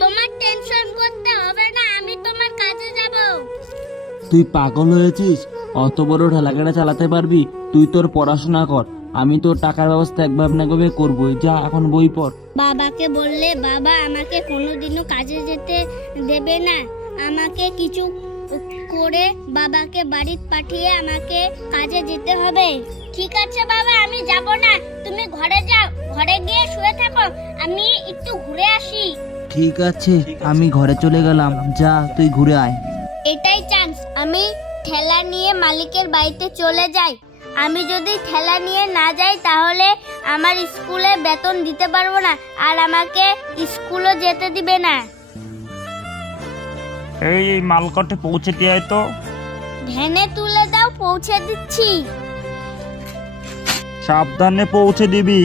তোমার টেনশন করতে হবে না, আমি তোমার কাছে যাব। তুই পাগল হয়েছিস? অত বড় ঠেলাগাড়া চালাতে পারবি? তুই তোর পড়াশোনা কর, আমি তোর টাকার ব্যবস্থা একভাবে না করে করবই। যা এখন বই পড়। বাবাকে বললে বাবা আমাকে কোনোদিনও কাজে যেতে দেবে না। আমাকে কিছু করে বাবাকে বাড়িতে পাঠিয়ে আমাকে কাজে যেতে হবে। ঠিক আছে বাবা, আমি যাব না, তুমি ঘরে যাও, ঘরে গিয়ে শুয়ে থাকো, আমি একটু ঘুরে আসি। ঠিক আছে, আমি ঘরে চলে গেলাম, যা তুই ঘুরে আয়। এটাই চান্স, আমি ঠেলা নিয়ে মালিকের বাড়িতে চলে যাই। আমি যদি ঠেলা নিয়ে না যাই তাহলে আমার স্কুলে বেতন দিতে পারবো না, আর আমাকে স্কুলও যেতে দিবে না। এই মালকটে পৌঁছে দিয়ে তো। ভ্যানে তুলে দাও, পৌঁছে দিচ্ছি। সাবধানে পৌঁছে দিবি।